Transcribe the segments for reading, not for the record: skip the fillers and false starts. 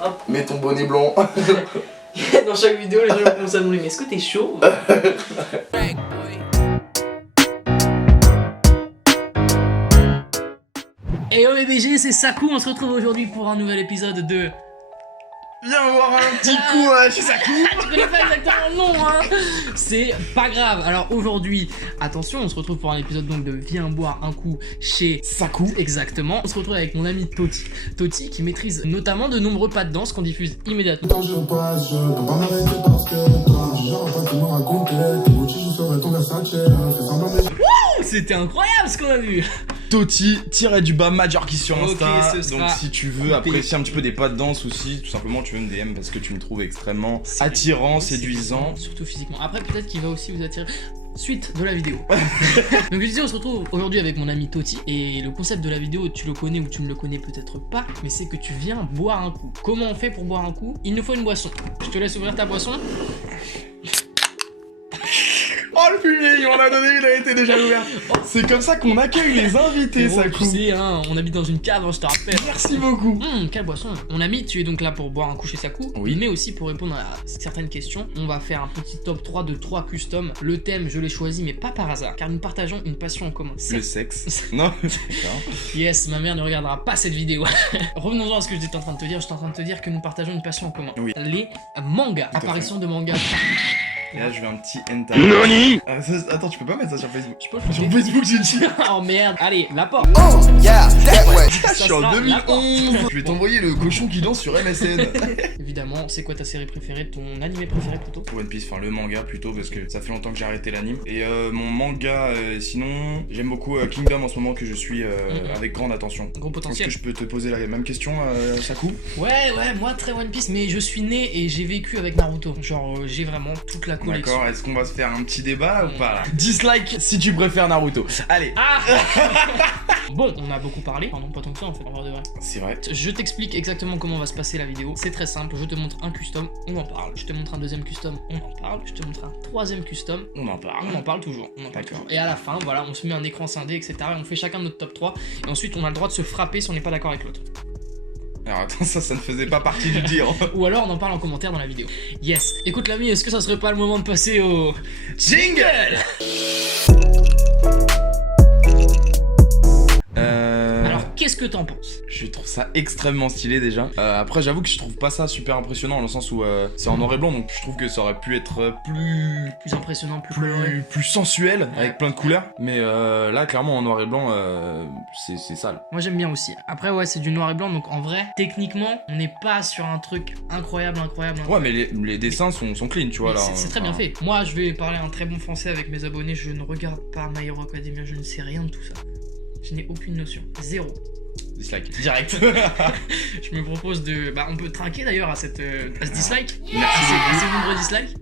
Hop. Mets ton bonnet blanc. Dans chaque vidéo, les gens vont commencer à me demander, mais est-ce que t'es chaud? Et oh les BG, c'est Sakou, on se retrouve aujourd'hui pour un nouvel épisode de... Viens voir un petit coup chez Sakou. Tu connais pas exactement le nom, hein. C'est pas grave. Alors aujourd'hui, attention, on se retrouve pour un épisode donc de Viens boire un coup chez Sakou. Exactement. On se retrouve avec mon ami Toti. Toti qui maîtrise notamment de nombreux pas de danse qu'on diffuse immédiatement. Quand je passe, je peux pas m'arrêter parce que toi, je genre pas qui me raconter que Gucci, je serai ton Versace, fais semblant mais... C'était incroyable ce qu'on a vu. Toti, du bas Major qui sur Ok, Insta. ce sera Donc si tu veux apprécier un petit peu des pas de danse aussi, tout simplement tu veux me DM parce que tu me trouves extrêmement attirant, séduisant. Surtout physiquement. Après peut-être qu'il va aussi vous attirer. Suite de la vidéo. Donc je disais, on se retrouve aujourd'hui avec mon ami Toti. Et le concept de la vidéo, tu le connais ou tu ne le connais peut-être pas, mais c'est que tu viens boire un coup. Comment on fait pour boire un coup? Il nous faut une boisson. Je te laisse ouvrir ta boisson. Oh le fumier, il m'en a donné, il a été déjà ouvert. C'est comme ça qu'on accueille les invités, Gros, Sakou. tu sais, hein, on habite dans une cave, hein, je te rappelle. Merci beaucoup. Quelle boisson. Mon ami, tu es donc là pour boire un coup chez Sakou, Oui. mais aussi pour répondre à certaines questions. On va faire un petit top 3 de 3 customs. Le thème, je l'ai choisi, mais pas par hasard, car nous partageons une passion en commun. Le sexe. Non. Yes, ma mère ne regardera pas cette vidéo. Revenons-en à ce que j'étais en train de te dire. J'étais en train de te dire que nous partageons une passion en commun. Oui. Les mangas. à Apparition de mangas. Et là je veux un petit hentai. NANI. Attends, tu peux pas mettre ça sur Facebook. Tu peux le Sur Facebook j'ai dit. Oh merde. Allez, la porte. Oh, yeah, that way. Je suis en 2011. Je vais t'envoyer le cochon qui danse sur MSN. Évidemment, c'est quoi ta série préférée, ton animé préféré plutôt? One Piece, enfin le manga plutôt parce que ça fait longtemps que j'ai arrêté l'anime. Et mon manga, sinon, j'aime beaucoup Kingdom en ce moment que je suis avec grande attention. Gros Est-ce potentiel. que je peux te poser la même question, Sakou? Ouais, moi très One Piece, mais je suis né et j'ai vécu avec Naruto. Genre, j'ai vraiment toute la collection. D'accord, est-ce qu'on va se faire un petit débat là, ou pas là? Dislike si tu préfères Naruto. Allez. Ah. Bon, on a beaucoup parlé, enfin non pas tant que ça en fait, en vrai de vrai. C'est vrai. Je t'explique exactement comment va se passer la vidéo. C'est très simple, je te montre un custom, on en parle. Je te montre un deuxième custom, on en parle. Je te montre un troisième custom, On en parle. on en parle toujours. On en parle D'accord. toujours. Et à la fin, voilà, on se met un écran scindé, etc. Et on fait chacun notre top 3. Et ensuite, on a le droit de se frapper si on n'est pas d'accord avec l'autre. Alors attends, ça ne faisait pas partie du dire. Ou alors, on en parle en commentaire dans la vidéo. Yes. Écoute l'ami, est-ce que ça serait pas le moment de passer au... Jingle. Alors, qu'est-ce que t'en penses? Je trouve ça extrêmement stylé déjà. Après, j'avoue que je trouve pas ça super impressionnant dans le sens où c'est en noir et blanc, donc je trouve que ça aurait pu être Plus impressionnant, plus coloré. plus sensuel avec plein de couleurs. Mais là, clairement, en noir et blanc, c'est sale. Moi j'aime bien aussi. Après ouais c'est du noir et blanc donc en vrai techniquement on n'est pas sur un truc incroyable. Ouais, mais les dessins sont clean, tu vois Mais là. c'est très bien fait. Moi je vais parler un très bon français avec mes abonnés. Je ne regarde pas My Hero Academia, je ne sais rien de tout ça. Je n'ai aucune notion. Zéro. Dislike. Direct. Je me propose de... Bah on peut trinquer d'ailleurs à ce dislike. Merci À ces nombreux dislikes.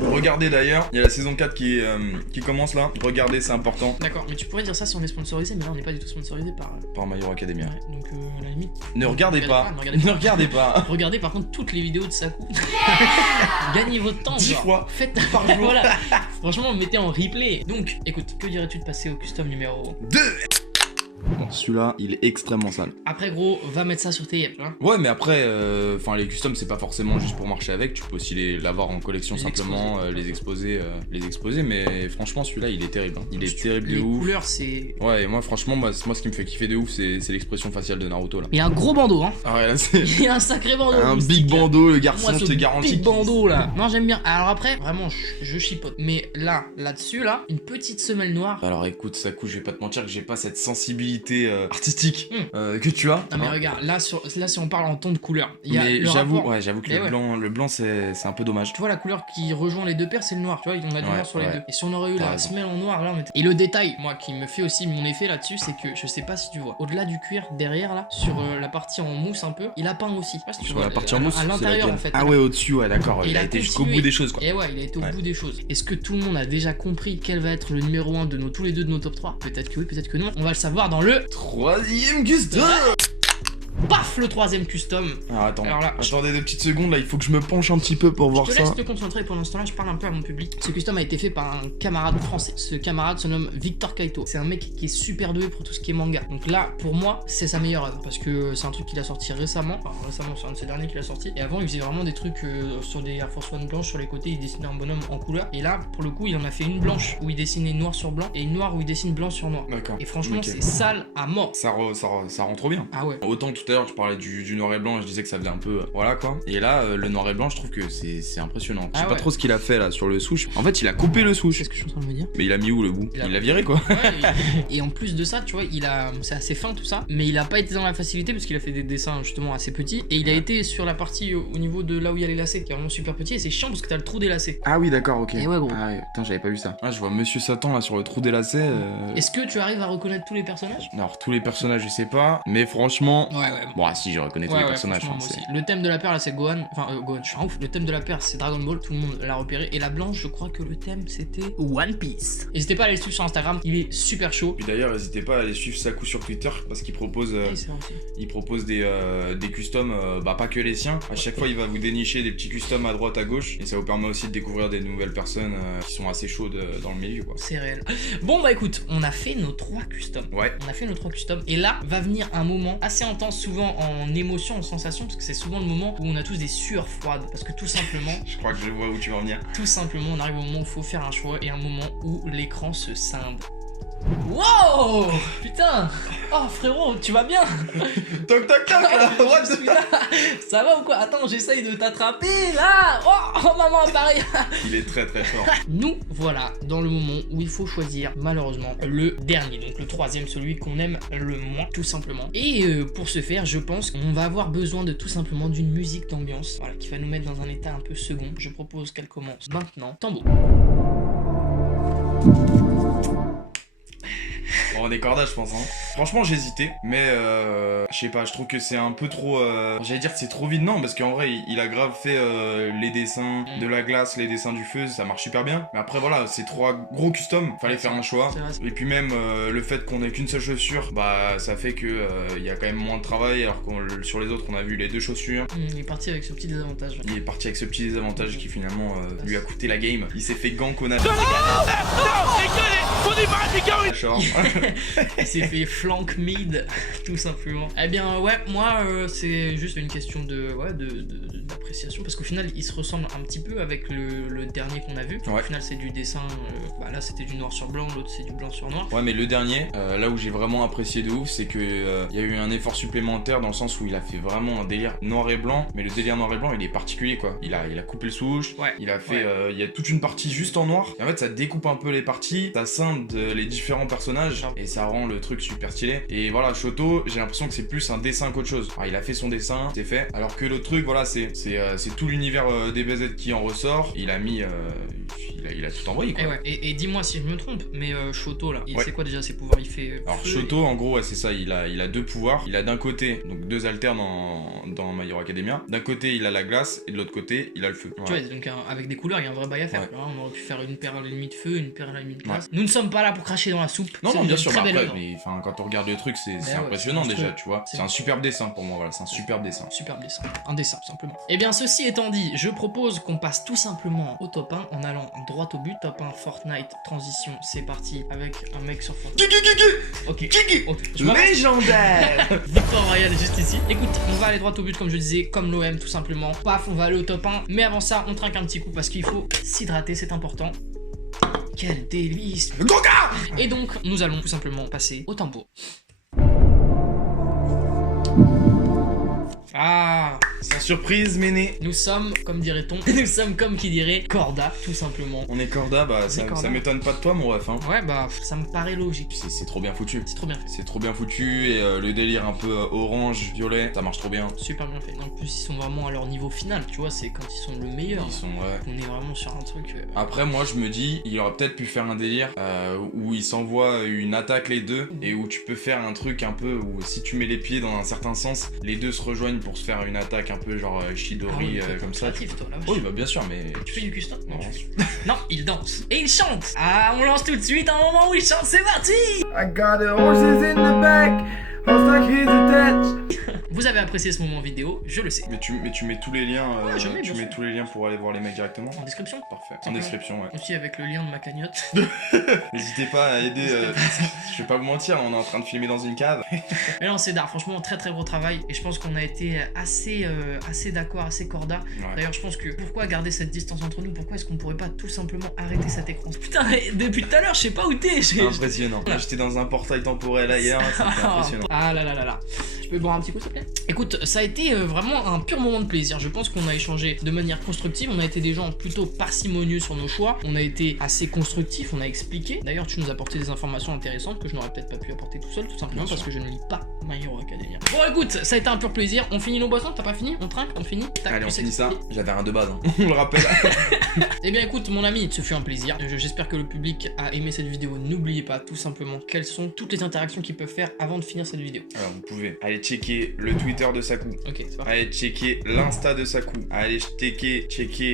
Regardez d'ailleurs, il y a la saison 4 qui commence là. Regardez, c'est important. D'accord, mais tu pourrais dire ça si on est sponsorisé, mais là on n'est pas du tout sponsorisé par... Par My Hero Academia. Ouais, donc à la limite... Ne regardez pas. Ne regardez pas. Ne regardez pas. Regardez par contre toutes les vidéos de Sakou. Gagnez votre temps. 10 genre. fois Faites par jour. Voilà. Franchement, mettez en replay. Donc, écoute, que dirais-tu de passer au custom numéro 2. Bon, celui-là, il est extrêmement sale. Après, gros, va mettre ça sur tes yeux, tu vois. Ouais, mais après, enfin les customs, c'est pas forcément juste pour marcher avec. Tu peux aussi l'avoir en collection Les simplement, les exposer. Mais franchement, celui-là, il est terrible. Hein. Il est terrible de Les ouf. couleurs, c'est... Ouais, et moi, franchement, moi, ce qui me fait kiffer de ouf, c'est l'expression faciale de Naruto là. Il y a un gros bandeau, hein. Ah ouais, là, c'est Il y a un sacré bandeau. un moustique, big hein. bandeau, le garçon, Moi, je ce te garantis. big bandeau là. Non, j'aime bien. Alors après, vraiment, je chipote. Mais là-dessus, là, une petite semelle noire. Alors écoute, Sakou, je vais pas te mentir que j'ai pas cette sensibilité artistique que tu as. Non mais hein. regarde, là si on parle en ton de couleur, il y a Mais le j'avoue, rapport- ouais, j'avoue que Mais le blanc c'est un peu dommage. Tu vois la couleur qui rejoint les deux paires, c'est le noir. Tu vois, on a du Ouais, noir sur les ouais. deux. Et si on aurait eu T'as la raison. semelle en noir, là on était... Et le détail, moi qui me fait aussi mon effet là-dessus, c'est que je sais pas si tu vois, au-delà du cuir derrière là, sur la partie en mousse un peu, il a peint aussi. Je sais pas si tu Sur vois, la partie en mousse, à c'est l'intérieur laquelle en fait. Ah ouais, au-dessus, ouais, d'accord. Et Il il a a été jusqu'au continué. bout des choses quoi. Et ouais, il a été au Ouais. bout des choses. Est-ce que tout le monde a déjà compris quel va être le numéro 1 de tous les deux de nos top 3? Peut-être que oui, peut-être que non. On va le savoir dans le... Troisième custom. Paf, le troisième custom. Attends, Alors là, attendez 2 petites secondes, là, il faut que je me penche un petit peu pour voir je te ça. laisse te concentrer pendant ce temps-là, je parle un peu à mon public. Ce custom a été fait par un camarade français. Ce camarade se nomme Victor Kaito. C'est un mec qui est super doué pour tout ce qui est manga. Donc là, pour moi, c'est sa meilleure œuvre parce que c'est un truc qu'il a sorti récemment. Enfin, récemment, c'est un de ses derniers qu'il a sorti. Et avant, il faisait vraiment des trucs sur des Air Force One blanches sur les côtés. Il dessinait un bonhomme en couleur. Et là, pour le coup, il en a fait une blanche où il dessinait noir sur blanc et une noire où il dessine blanc sur noir. D'accord. Et franchement, Ok. c'est sale à mort. Ça rend trop bien. Ah ouais. Autant tout à l'heure je parlais du noir et blanc, je disais que ça faisait un peu voilà quoi. Et là le noir et blanc je trouve que c'est impressionnant. Je sais Ah pas ouais. trop ce qu'il a fait là sur le souche. En fait il a coupé le souche. C'est ce que je suis en train de me dire. Mais il a mis où le bout? Il a- Il l'a viré quoi. Ouais, et en plus de ça, tu vois, c'est assez fin tout ça, mais il a pas été dans la facilité parce qu'il a fait des dessins justement assez petits et il a été sur la partie au niveau de là où il y a les lacets qui est vraiment super petit et c'est chiant parce que t'as le trou des lacets. Ah oui d'accord ok. Et ouais, gros. Ah ouais, putain j'avais pas vu ça. Ah je vois Monsieur Satan là sur le trou des lacets. Est-ce que tu arrives à reconnaître tous les personnages? Alors tous les personnages je sais pas, mais franchement. Ouais. Bon ah si je reconnais tous les personnages. franchement, hein, moi c'est- aussi. Le thème de la perle, là, c'est Gohan. Enfin, Gohan, je suis un ouf. Le thème de la perle, c'est Dragon Ball. Tout le monde l'a repéré. Et la blanche, je crois que le thème, c'était One Piece. N'hésitez pas à aller le suivre sur Instagram. Il est super chaud. Puis d'ailleurs n'hésitez pas à aller suivre Saku sur Twitter parce qu'il propose Ouais, c'est vrai aussi. il propose des customs, bah pas que les siens. À chaque fois, il va vous dénicher des petits customs à droite, à gauche, et ça vous permet aussi de découvrir des nouvelles personnes qui sont assez chaudes dans le milieu, quoi. C'est réel. Bon, bah écoute, on a fait nos 3 customs. Ouais. On a fait nos 3 customs. Et là, va venir un moment assez intense, souvent en émotion, en sensation, parce que c'est souvent le moment où on a tous des sueurs froides. Parce que tout simplement, Je crois que je vois où tu vas en venir. on arrive au moment où il faut faire un choix et un moment où l'écran se scinde. Wow! Putain! Oh frérot, tu vas bien? Toc toc toc là. Je suis là. Ça va ou quoi? Attends, j'essaye de t'attraper là! Oh maman, pareil! Il est très très fort. Nous voilà dans le moment où il faut choisir malheureusement le dernier, donc le troisième, celui qu'on aime le moins, tout simplement. Et pour ce faire, je pense qu'on va avoir besoin de tout simplement d'une musique d'ambiance, voilà, qui va nous mettre dans un état un peu second. Je propose qu'elle commence maintenant. Tambour. Bon, on est corda, je pense. Hein. Franchement, j'hésitais, mais je sais pas, je trouve que c'est un peu trop. J'allais dire que c'est trop vide, non, parce qu'en vrai, il a grave fait les dessins de la glace, les dessins du feu, ça marche super bien. Mais après, voilà, c'est 3 gros customs, fallait faire un choix. C'est vrai, c'est- Et puis même le fait qu'on ait qu'une seule chaussure, bah ça fait que il y a quand même moins de travail, alors que sur les autres, on a vu les 2 chaussures. Il est parti avec ce petit désavantage. Il est parti avec ce petit désavantage qui finalement lui a coûté la game. Il s'est fait gank au nage. Il s'est fait flank mid, tout simplement. Eh bien, ouais, moi, c'est juste une question d'appréciation, parce qu'au final, il se ressemble un petit peu avec le dernier qu'on a vu. Ouais. Au final, c'est du dessin, bah là, c'était du noir sur blanc, l'autre, c'est du blanc sur noir. Ouais, mais le dernier, là où j'ai vraiment apprécié de ouf, c'est que il y a eu un effort supplémentaire dans le sens où il a fait vraiment un délire noir et blanc, mais le délire noir et blanc, il est particulier quoi. Il a coupé le souche, Ouais. il a fait, Ouais. il y a toute une partie juste en noir. Et en fait, ça découpe un peu les parties, ça scinde les différents personnages et ça rend le truc super stylé. Et voilà, Shoto, j'ai l'impression que c'est plus un dessin qu'autre chose. Alors, il a fait son dessin, c'est fait. Alors que l'autre truc, voilà, c'est tout l'univers des BZ qui en ressort. Il a mis, il a tout envoyé quoi. Et ouais, et dis-moi si je me trompe, mais Shoto là, Ouais. c'est quoi déjà ses pouvoirs? Il fait. Alors feu Shoto en gros ouais, c'est ça, il a 2 pouvoirs. Il a d'un côté donc 2 alters dans My Hero Academia. D'un côté il a la glace et de l'autre côté il a le feu. Tu Voilà. vois, donc avec des couleurs, il y a un vrai bail à faire. Ouais. Là, on aurait pu faire une paire à la limite feu, une paire à la limite glace. Nous ne sommes pas là pour cracher dans la soupe. Non C'est non bien une sûr très mais belle après, œuvre. mais enfin quand on regarde le truc c'est ouais, impressionnant c'est déjà monstrueux. tu vois. C'est C'est un superbe dessin pour moi voilà, c'est un superbe dessin. Superbe dessin. Un dessin, simplement. Et bien, ceci étant dit, je propose qu'on passe tout simplement au top 1 en allant droit au but. Top 1 Fortnite, transition, c'est parti avec un mec sur Fortnite. Ok. Ok. Je m'arrête. Légendaire. Victor Ryan est juste ici. Écoute, on va aller droit au but comme je disais, comme l'OM tout simplement. Paf, on va aller au top 1. Mais avant ça, on trinque un petit coup parce qu'il faut s'hydrater, c'est important. Quel délice. Goga. Et donc, nous allons tout simplement passer au tambour. Ah, Sans surprise Méné. nous sommes, comme dirait-on, nous sommes comme qui dirait Corda, tout simplement. On est corda bah ça, Corda. ça m'étonne pas de toi mon ref hein. Ouais, bah, ça me paraît logique. C'est trop bien foutu. C'est trop bien fait. C'est trop bien foutu et le délire un peu orange, violet, ça marche trop bien. Super bien fait. En plus, ils sont vraiment à leur niveau final, tu vois, c'est quand ils sont le meilleur. Ils sont ouais. On est vraiment sur un truc. Après, moi, je me dis, il aurait peut-être pu faire un délire où il s'envoie une attaque les deux et où tu peux faire un truc un peu où si tu mets les pieds dans un certain sens, les deux se rejoignent pour se faire une attaque un peu genre Chidori comme ça. Créatif, toi, là. Oui, bah bien sûr, mais Tu fais du custom? Non, Non. tu fais- non, il danse. Et il chante. Ah, on lance tout de suite un moment où il chante, c'est parti. I got the horses in the back, horse like he's attached. vous avez apprécié ce moment vidéo, je le sais. Mais tu mets tous les liens, Ouais, je mets, tu bien mets sûr. tous les liens pour aller voir les mecs directement. En description. Parfait. En Simplement. description, ouais. Aussi avec le lien de ma cagnotte. N'hésitez pas à aider. Je vais pas vous mentir, on est en train de filmer dans une cave. Mais non, c'est d'art, franchement, très très gros travail. Et je pense qu'on a été assez d'accord, assez corda. Ouais. D'ailleurs, je pense que pourquoi garder cette distance entre nous? Pourquoi est-ce qu'on pourrait pas tout simplement arrêter cet écran? Putain, depuis tout à l'heure, je sais pas où t'es. Impressionnant. Là, j'étais dans un portail temporel ailleurs, c'était impressionnant. Ah là là là là. Je peux boire un petit coup, s'il te plaît? Écoute, ça a été vraiment un pur moment de plaisir. Je pense qu'on a échangé de manière constructive. On a été des gens plutôt parcimonieux sur nos choix. On a été assez constructifs, on a expliqué. D'ailleurs, tu nous as apporté des informations intéressantes que je n'aurais peut-être pas pu apporter tout seul, tout simplement parce que je ne lis pas My Hero Academia. Bon, écoute, ça a été un pur plaisir. On finit nos boissons? T'as pas fini? On trinque? On finit? Tac, Allez, on tu sais finit ça. expliquer. J'avais un de base, hein. On le rappelle. Eh bien écoute mon ami, ce fut un plaisir. J'espère que le public a aimé cette vidéo. N'oubliez pas tout simplement quelles sont toutes les interactions qu'ils peuvent faire avant de finir cette vidéo. Alors, vous pouvez aller checker le Twitter de Sakou. Ok, c'est parti. Allez checker l'Insta de Sakou. Allez checker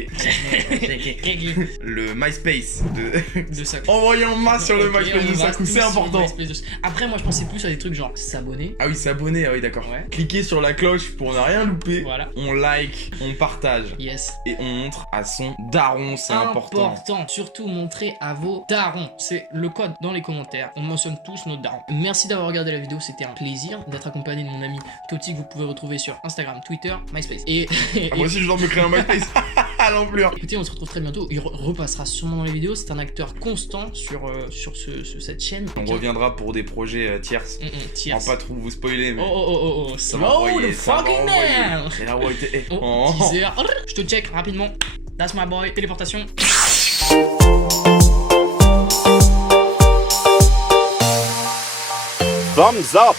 le MySpace de... De ça. Envoyez en masse sur le Ok, MySpace on de va Sakou, tous c'est sur important. MySpace de- Après moi je pensais plus à des trucs genre s'abonner. Ah oui, s'abonner, ah oui, d'accord. Ouais. Cliquez sur la cloche pour ne rien louper. Voilà. On like, on partage. Yes. Et on montre à son daron, c'est important. Surtout montrer à vos darons. C'est le code dans les commentaires. On mentionne tous nos darons. Merci d'avoir regardé la vidéo. C'était un plaisir d'être accompagné de mon ami Toti que vous pouvez retrouver sur Instagram, Twitter, MySpace. Et Ah, moi aussi, je dois me créer un MySpace. À l'ampleur. écoutez, on se retrouve très bientôt. Il repassera sûrement dans les vidéos. C'est un acteur constant sur cette chaîne. On reviendra pour des projets tierces. Tiers. On va pas trop vous spoiler, mais... Oh, ça va slow envoyer, the ça va fucking envoyer. down. C'est la royauté. Eh. Oh, Oh. teaser. Je te check rapidement. That's my boy. Téléportation. Thumbs up!